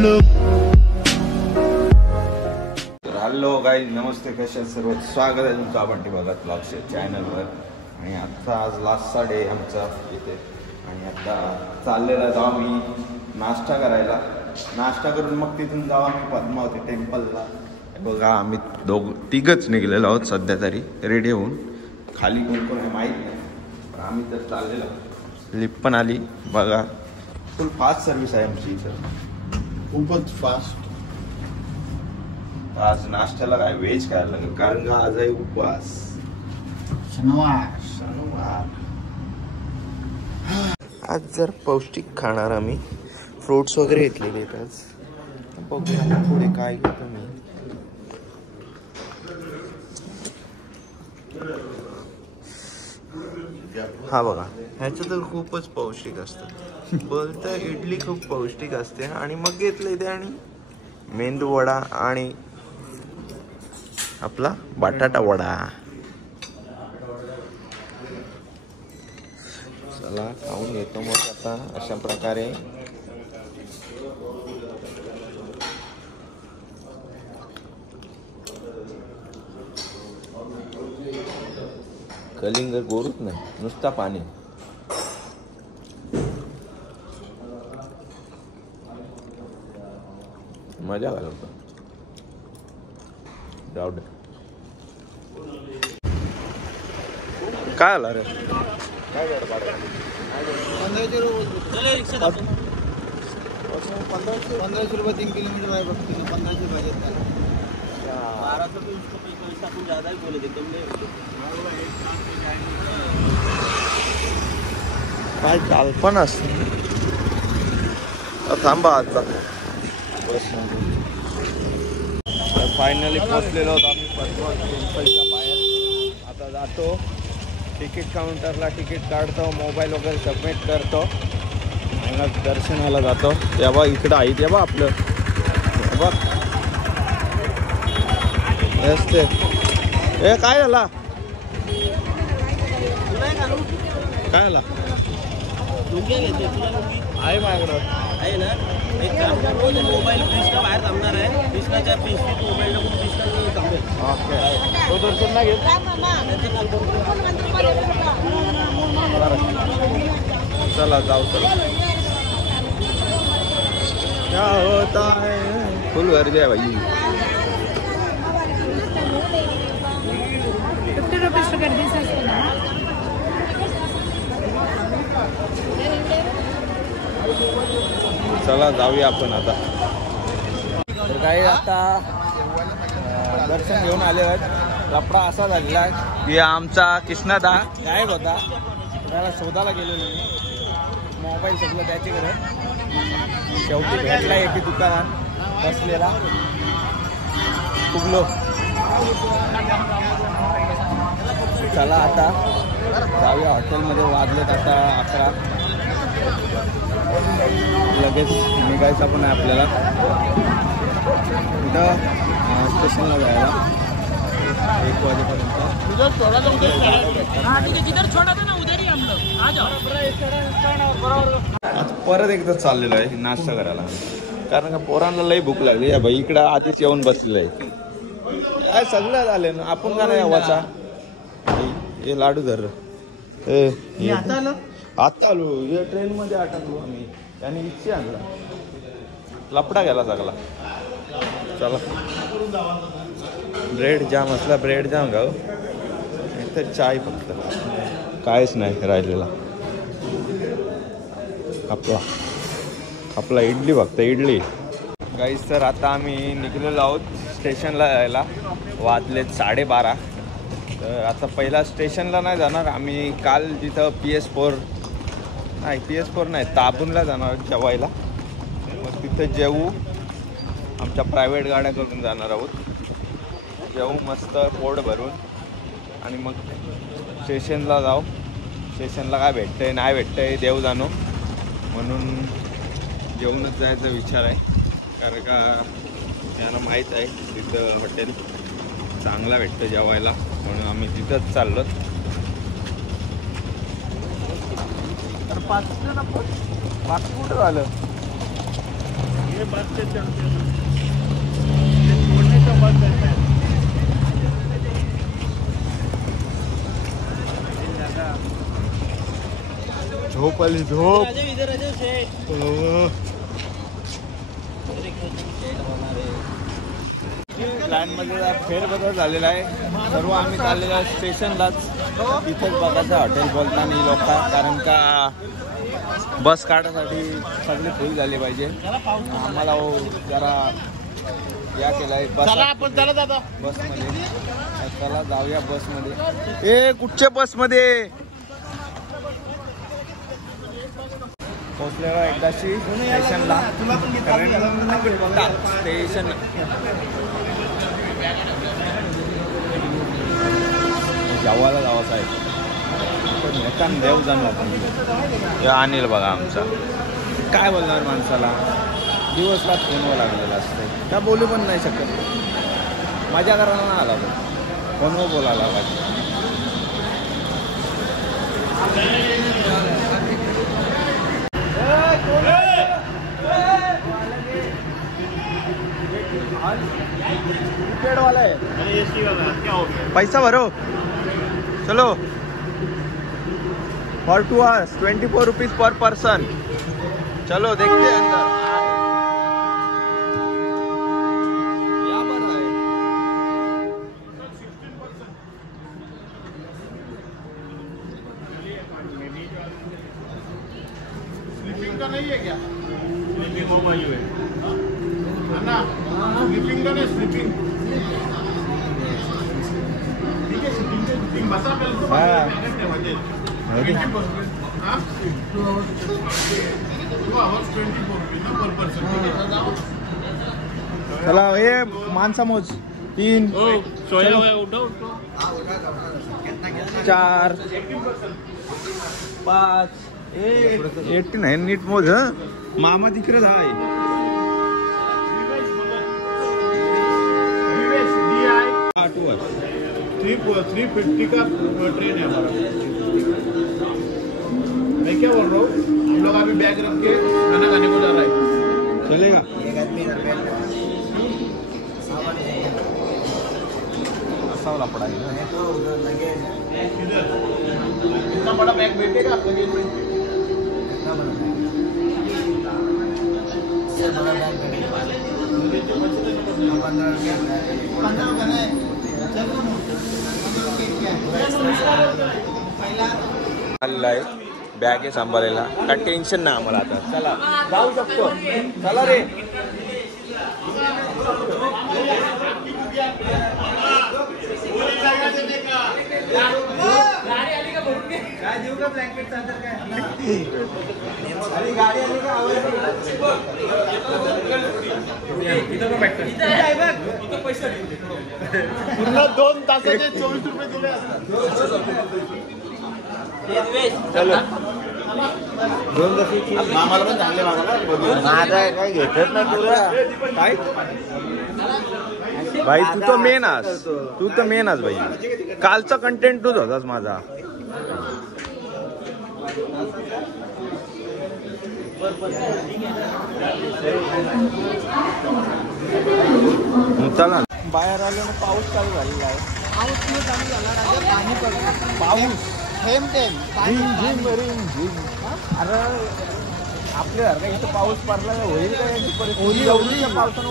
Hello guys, नमस्ते, कशा सर्व स्वागत आहे तुमचं आपण बघत ब्लॉगच्या चॅनलवर. आणि आत्ता आज लास्टचा डे आमचा इथे आणि आता चाललेला जाऊ आम्ही नाश्ता करायला. नाश्ता करून मग तिथून जाऊ आम्ही पद्मावती टेम्पलला. बघा आम्ही तिघच निघलेलो आहोत सध्या तरी रेडी होऊन. खाली कोण कोण आहे माहीत नाही, पण आम्ही तर चाललेलो. लिफ्ट पण आली बघा. फुल फास्ट सर्व्हिस आहे आमची इथं, खूपच फास्ट. आज नाश्त्याला काय व्हेज खायला लागेल कारण का आज आहे उपवास, शनिवार. आज जर पौष्टिक खाणार आम्ही. फ्रूट्स वगैरे घेतलेले आहेत आज. बघूया पुढे काय घेतो मी. हा बघा, ह्याचं तर खूपच पौष्टिक असतं. बोलतं इडली खूप पौष्टिक असते आणि मग घेतलं इथे आणि मेंदू वडा आणि आपला बटाटा वडा. चला खाऊन घेतो मग आता अशा प्रकारे. कलिंग गोरूच नाही, नुसता पाणी. मजा घालवतो. जाऊ दे. काय आला रे? काय गडबड? 1500 रुपये 3 किलोमीटर आहे बघ. 1500 पाहिजे. 1200 तो उसको पैसा अपन ज़्यादा ही बोले थे तुमने. काय चाल पण असते. थांबा आता. फायनली पोचलेलो आहोत आम्ही पद्मावती टेम्पलच्या बाहेर. आता जातो तिकीट काउंटरला, तिकीट काढतो, मोबाईल वगैरे सबमिट करतो आणि मग दर्शनाला जातो. तेव्हा इकडं आहे तेव्हा आपलं बघ असते. ए काय झाला? काय झाला? आहे माझ्याकडं आहे ना. एक काम करतो, मोबाईल कृष्णा बाहेर थांबणार आहे. कृष्णाच्या पिशवीत मोबाईल टाकून कृष्णा थांबेल. ओके, तो दर्शन नाही घेत. चला जाऊ. चला क्या होता है. फुल गर्दी आहे भाई. 50 रुपीज गर्दी असते ना. चला जाऊया आपण आता. तर काही आता दर्शन घेऊन आले आहेत. लफडा असा झालेला आहे की आमचा कृष्णादा गायब होता. त्याला शोधायला गेलेलो मी. मोबाईल सगळं त्याच्याकडे. शेवटी भेटला एकी दुकानात बसलेला. फुगलो. चला आता जाऊया हॉटेलमध्ये. वाजलेत आता 11. लगेच निघायचं पण आहे आपल्याला कुठं स्टेशनला जायला 1 वाजेपर्यंत. आता परत एकदा चाललेलो आहे नाश्ता करायला कारण का पोरांना लई भूक लागली आहे भाई. इकडं आधीच येऊन बसलेलं आहे. काय सगळं झालं ना. आपण का नाही आवाचा. हे लाडू धर. आता आलो. या ट्रेनमध्ये अटकलो आम्ही. त्याने इच्छा आणला. लपडा गेला सगळा. चला ब्रेड जाम असला ब्रेड जाम गाव. इथं चाय फक्त, काहीच नाही राहिलेला. आपला इडली फक्त इडली. गाईस तर आता आम्ही निघलेलो आहोत स्टेशनला जायला. वाजलेत 12:30. तर आता पहिला स्टेशनला नाही जाणार आम्ही. काल जिथं PS4 नाही ताबूनला जाणार जेवायला. मग तिथं जेवू. आमच्या प्रायव्हेट गाड्या करून जाणार आहोत. जेवू मस्त पोट भरून आणि मग स्टेशनला जाऊ. स्टेशनला काय भेटतंय नाही भेटतंय देव जाणो. म्हणून जेवूनच जायचा विचार आहे कारण का त्यांना माहीत आहे तिथं हॉटेल चांगला भेटतं जेवायला. म्हणून आम्ही तिथंच चाललो. तर बाकी कुठं झालं. झोप आली झोप. प्लॅन मध्ये फेरबदल झालेला आहे. सर्व आम्ही चाललेलो स्टेशनलाच. तिथेच बघायचं हॉटेल बोलताना लोक, कारण का बस काढायसाठी सगळे फुल झाले पाहिजे. आम्हाला जरा या केलाय बसमध्ये. चला जाऊया बसमध्ये. ए कुठच्या बसमध्ये पोचलेला एकदाशी स्टेशनला. स्टेशन जावाला जावाचं आहे. देव जाणू आपण. अनिल बघा आमचा काय बोलणार माणसाला. दिवसभर फोनवर लागलेला असतं. त्या बोलू पण नाही शकत. माझ्या घराला ना आला फोनवर बोलायला पाहिजे. वाला है पैसा भरो. चलो for 2 hours 24 rupees per person. चलो देखते हैं अंदर. स्लीपिंग का नहीं है क्या? स्लीपिंग मोबाइल है ना. स्लीपिंग का नहीं, स्लीपिंग ठीक है. स्लीपिंग बसा बिल्कुल चला ये मानसा मोज. 3 4 5 18 आहे. नीट मोज. मामा तिकडे जाय. 350 का ट्रेन है हमारा. मैं क्या बोल रहा हूँ, हम लोग अभी बैग रख के खाना खाने को जा रहा है. चलेगा. असावला पडायला. इतना बड़ा बैग बैठेगा आप लगेज में. बॅग आहे सांभाळायला. काय टेन्शन नाही आम्हाला आता. चला जाऊ शकतो. चला रे. पूर्ण 2 तासाचे 24 रुपये दिले. चलो मामाला पण चांगले. माझा काय घेतच ना तुला. काय भाई तू तर मेन आस. तू तर मेन आस भाई. कालचा कंटेंट तूच होतास माझा. चला बाहेर आलो ना. पाऊस चालू झालेला आहे. पाऊस थेंब थेंब. अरे आपल्यासारखा इथं पाऊस पडला होईल का याची परिस्थिती. एवढी पावसानं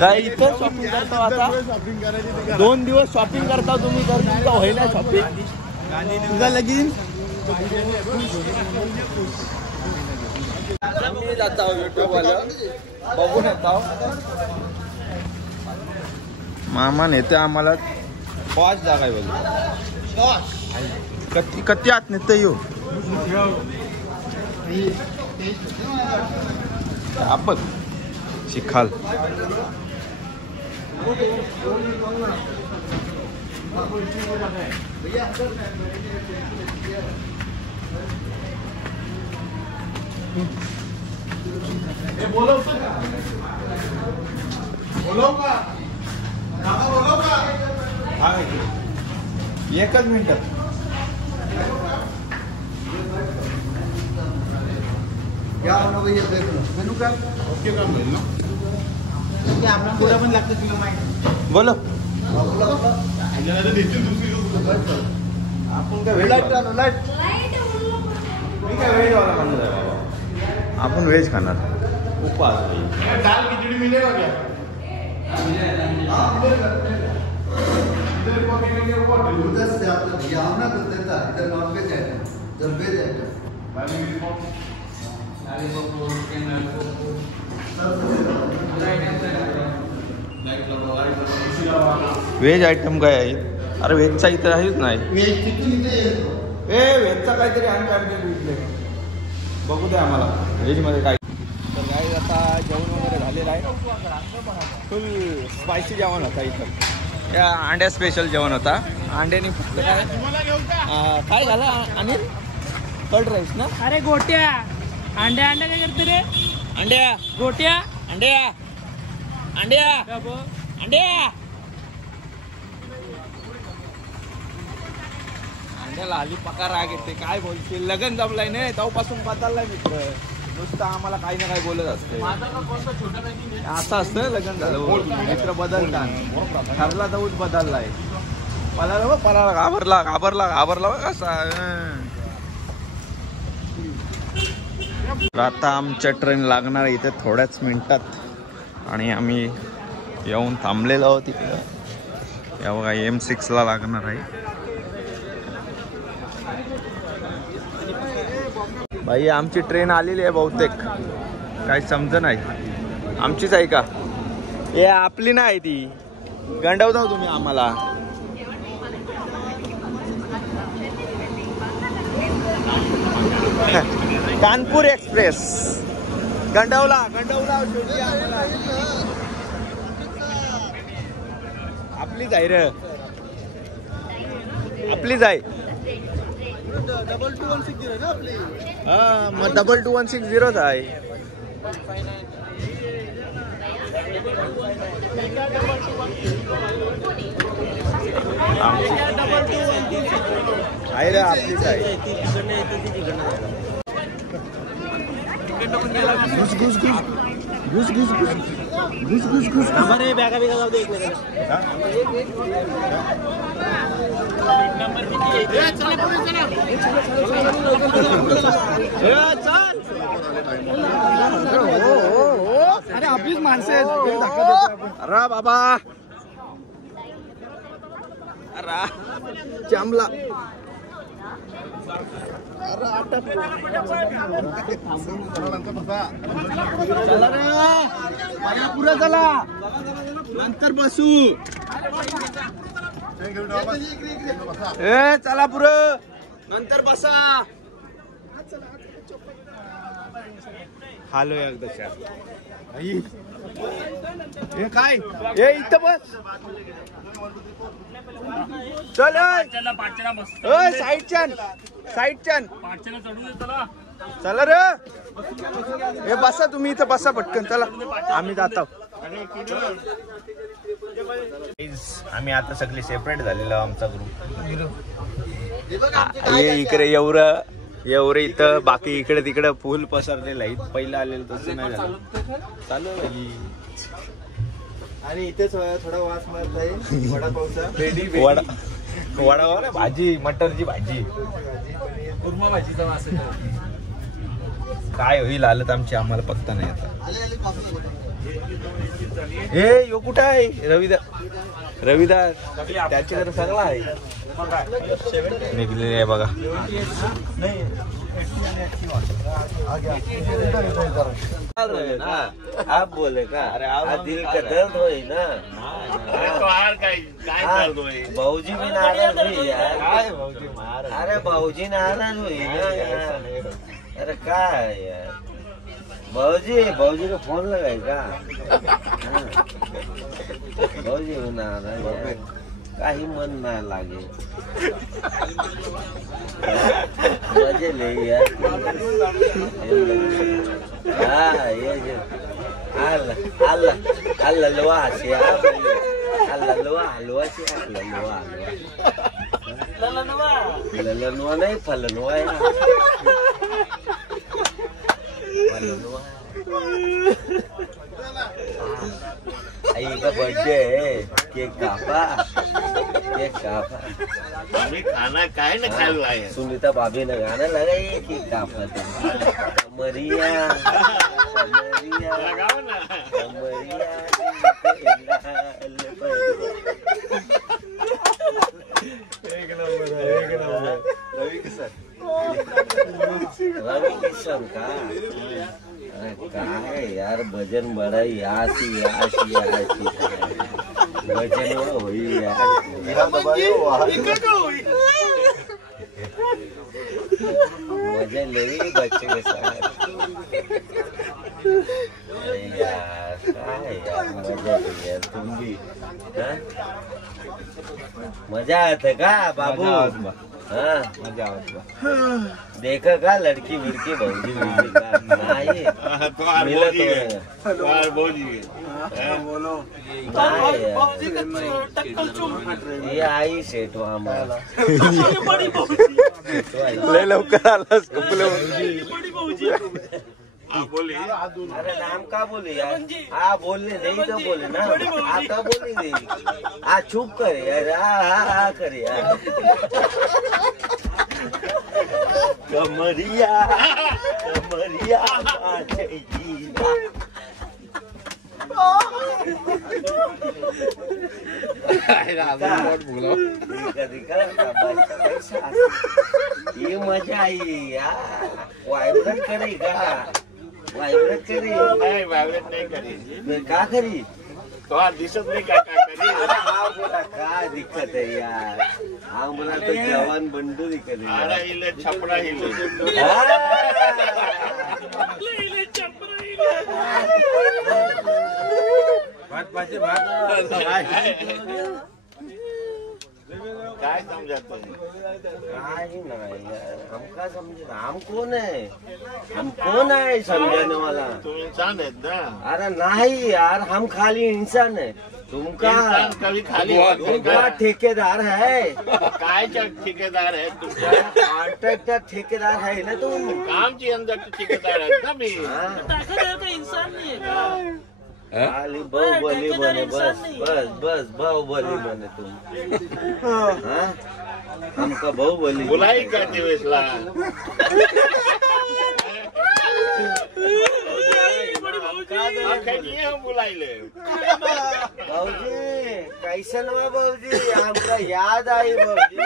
काय इथं शॉपिंग करता. आता 2 दिवस शॉपिंग करता तुम्ही. तर तुमचा होईल ना शॉपिंग. तुझा लगीन मी जात आहो युट्यूबवालं बघून येत आहो. मामा नेते आम्हाला 5 जागा बोलतो. कती आत नेते येऊ आपण शिखाल. बोलो का. एकच मिनिट. मेनू काय ओके काम होईल ना आपल्याला पुढे पण लागतं तुला माहिती बोलो आपण व्हेज खाणार उपवास दाल खिचडी मिळेल क्या उधर से आप यहाँ ना तो देता इधर नॉन वेज आइटम जब वेज आइटम व्हेज आयटम काय आहे अरे व्हेजचा इथं आहेच नाही वेज तिथून इथे येतो व्हेजचा काहीतरी आमच्या विकले बघू द्या आम्हाला व्हेजमध्ये काय तर काय आता जेवण वगैरे झालेलं आहे फुल स्पायसी जेवण होता इथं या अंड्या स्पेशल जेवण होता अंड्याने फक्त काय झालं अनिल कर्ड राईस ना अरे गोट्या अंड्या अंड्या काय करते रे अंड्या गोट्या अंड्या अंड्या अंड्या अंड्याला हल्ली पकार राग येते काय बोलतील लगन जमलाय नाही तेव्हापासून बदललाय मित्र नुसतं आम्हाला काही ना काही बोलत असते असं असतं लग्न झालं मित्र बदलतात ठरला जाऊच बदललाय पळाला घाबरला घाबरला घाबरला कसा आता आमच्या ट्रेन लागणार इथे थोड्याच मिनिटात आणि आम्ही येऊन थांबलेलो आहोत तिकडं या बघा M6ला लागणार आहे भाई आमची ट्रेन आलेली आहे बहुतेक काही समज नाही आमचीच आहे का हे आपली नाही ती गंडवता तुम्ही आम्हाला कानपूर एक्सप्रेस गंडवला गंडवला आपलीच आहे रे आपलीच आहे $2210 ना आपली हा मग 22160 आहे आहे रे आपलीच आहे घुस घुस घुस घुस घुस घुस घुस घुस हमारे बॅगा बिगा जाऊ दे अरे आपलीच माणसं आहेत अरे बाबा अरे चांबला चला रे पुरा चला नंतर बसू ए चला पुरं नंतर बसा हालो एकदाच्या हे काय हे इथं बस चल साईडच्यान साईडच्यान चला रे हे बसा तुम्ही इथं बसा पटकन चला आम्ही जातो आम्ही आता सगळे सेपरेट झालेलो आमचा ग्रुप हे इकडे एवढं इथं बाकी इकडे तिकडे फुल पसरलेलं आहे पहिलं आलेलं तसं नाही झालं चालू आणि इथेच थोडा वास मारत आहे वडापावचा वडापाव ना भाजी मटरची भाजी कुर्मा भाजीचा वास काय होईल आलं तर आमची आम्हाला पत्ता नाही आता हे यो कुठं आहे रविदास त्याची जरा सगळा आहे निघलेली आहे बघा आप बोले का अरे दिल का दर्द हो ना भाऊजी भी नाराज हुई यार अरे भाऊजी नाराज हुई ना यार अरे काय यार भाऊजी को फोन लगाए का भाऊजी को नाराज यार काही मन ना लागे मजे ले यार हाँ ये जो अल्लाह लुआ से हलवा से ललनुआ नहीं फलनुआ है आई का बर्थडे है, केक कापा, केक कापा. आम्ही खाना काय ना खायला आहे. सुनीता भाभी ने गाना लगाई केक कापा. कमरिया कमरिया लगाव ना. कमरिया एक नंबर. रवि किशन का अरे काय यार भजन बडाई आशी आशी आशी भजन होई यार. मजा ले बच्चे के साथ. अरे यार काय यार मजा ले यार तुम भी. मजा आते का बाबू. हाँ मजा आवत. देखा का लड़की विड़की भौजी विड़की का नहीं तो आर मिला भौजी तो आहे. तो आर भौजी आहे. ये आई सेठ हमारा. लय लवकर आलास कपले. हा बोली. अरे नाम का बोले यार. हाँ बोलने नहीं तो बोले ना. आता बोली नहीं. आ चुप करे यार. हाँ करे यार. कमरिया कमरिया ये मजा आई यार. वायब्रेट करेगा. वायब्रेट करी. नाही वायब्रेट नाही करी. का करी. तो आर दिसत नाही का काय करी. हाँ बोला का दिक्कत है यार. हाँ बोला तो जवान बंडू दिक्कत है. आरा हिले छपडा हिले. काय समजत नहीं यार. हम का समझे. हम कौन है. हम कौन है समझाने वाला. तुम्ही इंसान आहेत ना. अरे नहीं यार हम खाली इंसान है. तुमका इंसान कभी खाली तुमका ठेकेदार है. काय ठेकेदार आहे तुमच्या. कॉन्ट्रॅक्टर ठेकेदार है ना तुम. कामची अंदर ठेकेदार आहेत ना मी. हाँ. इंसान नाही आहे का. खाली बाहुबली बने. बस बस बस बाहुबली बने तुम. हाँ हमका बाहुबली. बुलाई का दिवसला. हम बुलाइले. भाऊजी कैसन हुआ भाऊजी. हमका याद आई भाऊजी.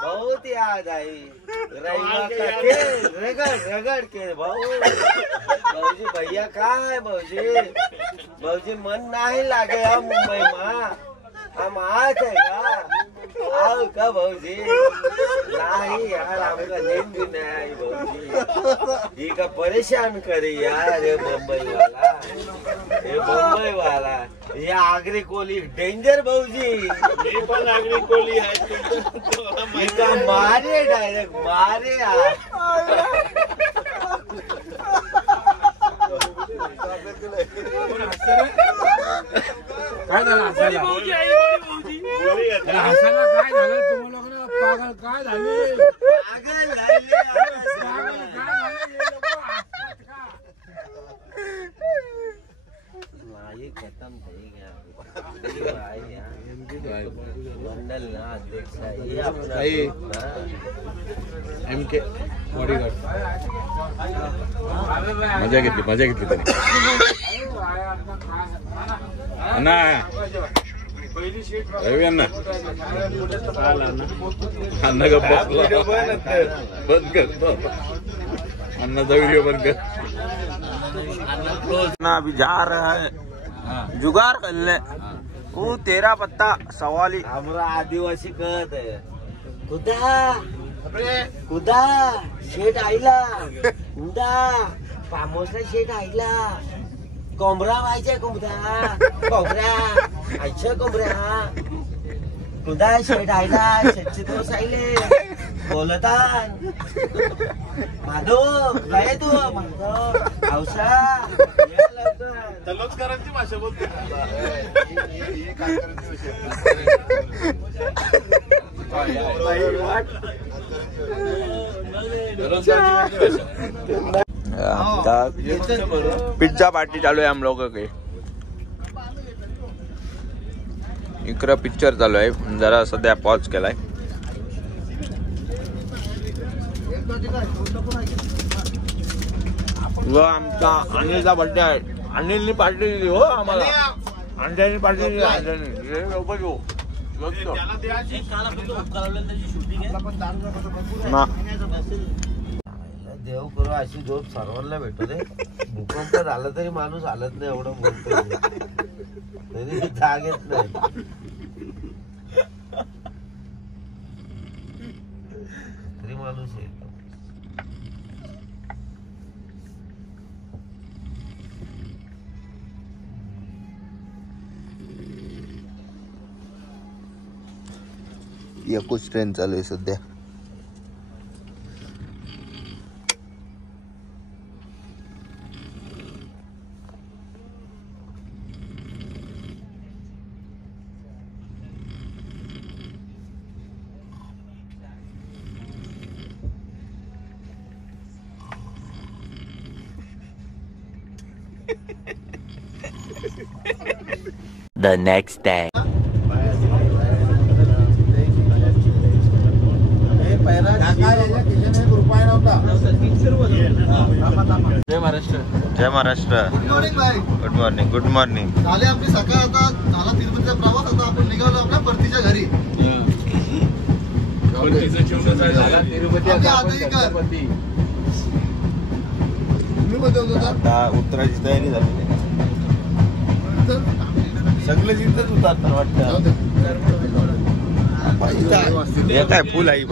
बहुत याद आई. रविवार का के रगड़ रगड़ के भाऊजी भैया कहाँ है भाऊजी. भाऊजी मन नहीं लागे हम मुंबई में. हम आए थे का. आओ का भाऊजी. नहीं यार हमका नींद भी नहीं आई भाऊजी. ये का परेशान करे यार. ये मुंबई वाला. ये मुंबई वाला. ये आगरी कोली डेंजर भाऊजी. मी पण आगरी कोली आहे. इका मारे डायरेक्ट मारे यार. काय झालं हसायला. बोली आता. हसायला काय झालं तुम्हाला लोकांना. पागल काय झाले. पागल झाले. पागल काय झाले. हे लोक हसतात का. नहीं खत्म થઈ ગયા. मंडल ना अध्यक्ष ये अपना. MK bodyguard. मजा घेतली त्यांनी. अण्णा रवी अण्णा अण्णा का बसला. बंद कर अन्नाचा वीडियो बंद कर. ना अभी जा रहा है जुगाड़ करने. वो तेरा पत्ता सवाली. हमरा आदिवासी कहत है. कुदा कुदा शेट आईला. कुदा पामोसला शेट आईला. कोंबरा व्हायचा कोंबरा. कोंबरा आयचं कोंबरा. कुदा शेट आईला. शेटचे दोस्त आईले बोलतान. माधव काय तू. माधव औसा तलोच करायची भाषा बोलते. पिझ्झा पार्टी चालू आहे हम लोगों के इकडं पिक्चर चालू आहे जरा सध्या पॉज केलाय आमचा अनिलचा बर्थडे आहे अनिलनी पार्टी दिली हो आम्हाला अंड्यानी पार्टी दिली देव करू अशी झोप सर्वांना भेटू दे भूकंप झाला तरी माणूस हालत नाही एवढं बोलतो तरी जाग येत नाही तरी माणूस येतो एकच ट्रेन चालू आहे सध्या The next day. जय महाराष्ट्र गुड मॉर्निंग भाई गुड मॉर्निंग गुड मॉर्निंग झाले आपली सकाळ आता झाला तिरुपतीचा प्रवास आता आपण निघालो आपल्या परतीच्या घरी आता उतरायची तयारी झाली सगळं जिथंच उतरणार वाटतं हे काय फुल आहे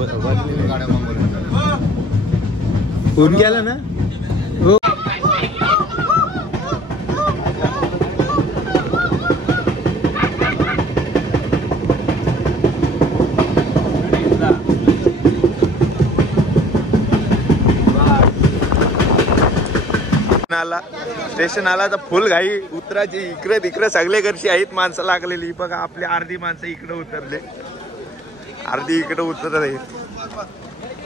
फोन गेला ना स्टेशन आला तर फुल घाई उतराची इकडे तिकडे सगळे घरची आहेत माणसं लागलेली बघा आपली अर्धी माणसं इकडे उतरले अर्धी इकडे उतरले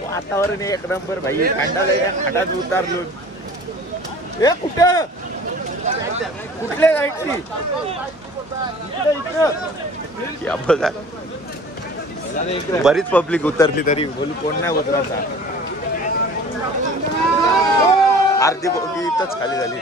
वातावरण एक नंबर भाई हातात उतारलो हे कुठं कुठल्या जायची या बघा बरीच पब्लिक उतरली तरी बोलू कोण नाही उतरायचा अर्धी बोगी इथंच खाली झाली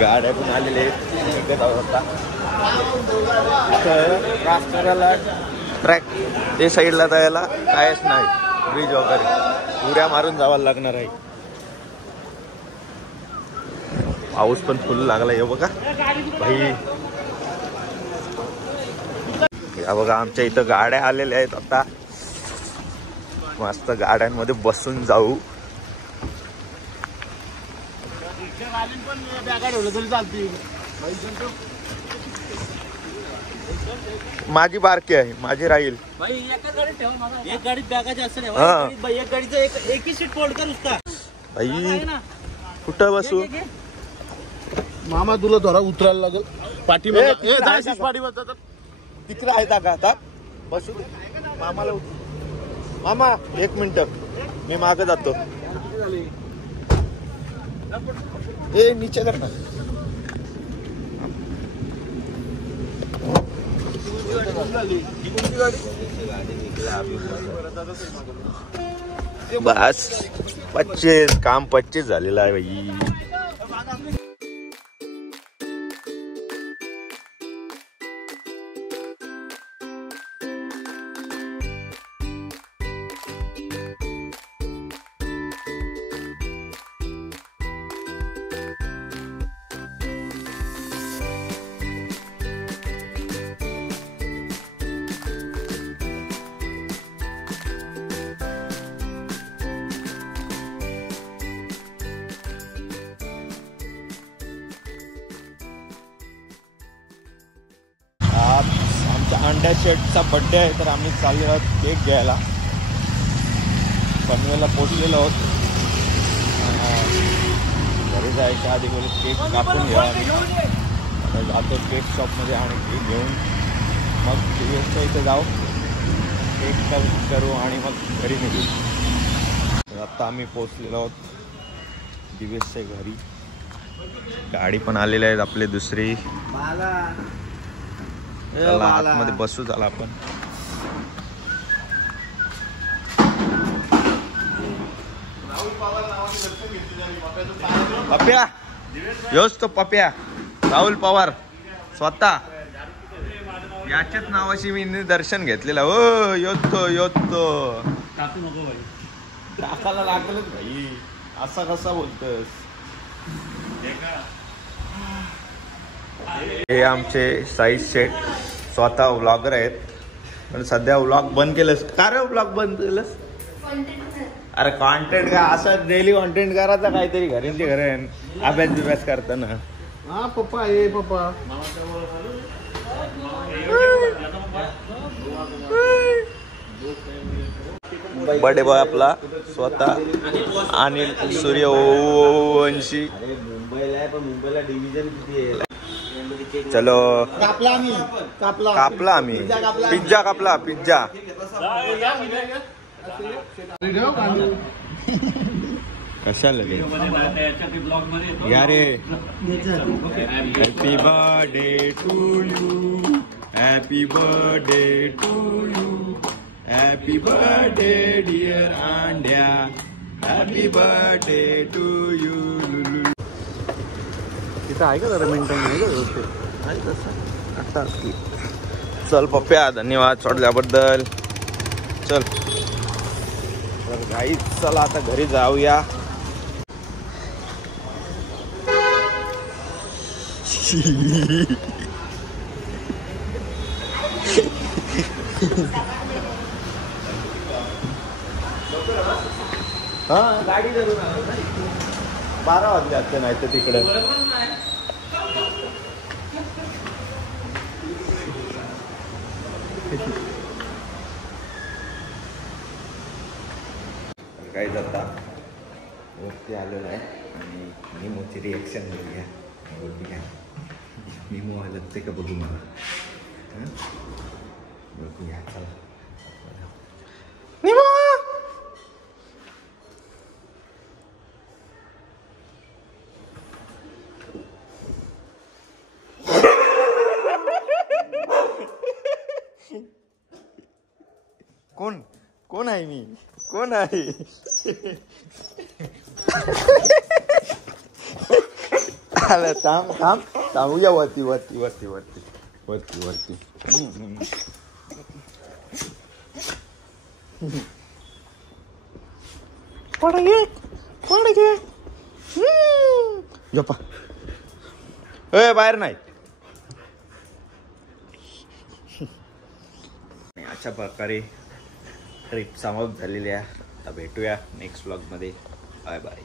गाड्या पण आलेले क्रॉस करायला ट्रॅक ते साईडला जायला कायच नाही ब्रिज वगैरे उड्या मारून जावं लागणार आहे पाऊस पण फुल लागला हे बघा भाई या बघा आमच्या इथं गाड्या आलेल्या आहेत आता मस्त गाड्यांमध्ये बसून जाऊ माझी बारकी आहे माझी राहील एक गाडीत बॅगा जास्त नाही एक गाडीचं एक ही सीट फोल्ड कर उसका भाई कुठं बसू मामा तुला थोडा उतरायला लागल पाठी तिकडे आहे का आता बसू मामाला मामा एक मिनिट मी मागे जातो ए नीचे कर ना बस 25 काम 25 झालेलं आहे भाई अंड्या शेटचा बड्डे आहे तर आम्ही चाललो आहोत केक घ्यायला. पनवेलला पोचलेलो आहोत. घरी जायच्या आधी बोलू केक कापून घ्या आम्ही. जातो केक शॉपमध्ये आणि केक घेऊन मग दिवसच्या इथे जाऊ, केक कट करू आणि मग घरी निघू. आता आम्ही पोचलेलो आहोत दिवेशच्या घरी. गाडी पण आलेली आहेत आपली दुसरी. चला आतमध्ये बसू. झाला आपण पप्या योच तो पप्या राहुल पवार स्वतः याच्याच नावाशी मी दर्शन घेतलेलं. हो योतो टाकायला लागलंच भाई. असा कसा बोलतोस. हे आमचे साईज शेट स्वतः व्लॉगर आहेत पण सध्या व्लॉग बंद केलंस. का रे व्लॉग बंद केलंस? अरे कॉन्टेंट का असं डेली कॉन्टेंट करायचा काहीतरी घरी घरी अभ्यास करताना. हा पप्पा ये पप्पा. बर्थडे बॉय आपला स्वतः अनिल सूर्यवंशी. मुंबईला आहे पण मुंबईला डिव्हिजन किती आहे? चलो कापला आम्ही पिझ्झा कापला. पिझ्झा कशाला या रे. Happy birthday to you. Happy birthday to you. Happy birthday dear Andya. Happy birthday to you. तिथं आहे का जरा मिनिटं नाही का व्यवस्थित आहे तसं आता. चल पप्प्या धन्यवाद सोडल्याबद्दल. चल तर गाईच चला आता घरी जाऊया. हा गाडी धरून 12 वाजले असते नाही तर तिकडे. काय जाता वरती आलेलं आहे आणि निमोची रिॲक्शन बघूया. बोलली काय निमो आलं ते का बघू मला. बघूया चला. निमो कोण आहे मी? कोण आहे? आला थांबूया वरती. पड झोपा. बाहेर नाही. अशा प्रकारे ट्रिप समाप्त झालेली आहे. आता भेटूया नेक्स्ट व्लॉगमध्ये. Bye bye.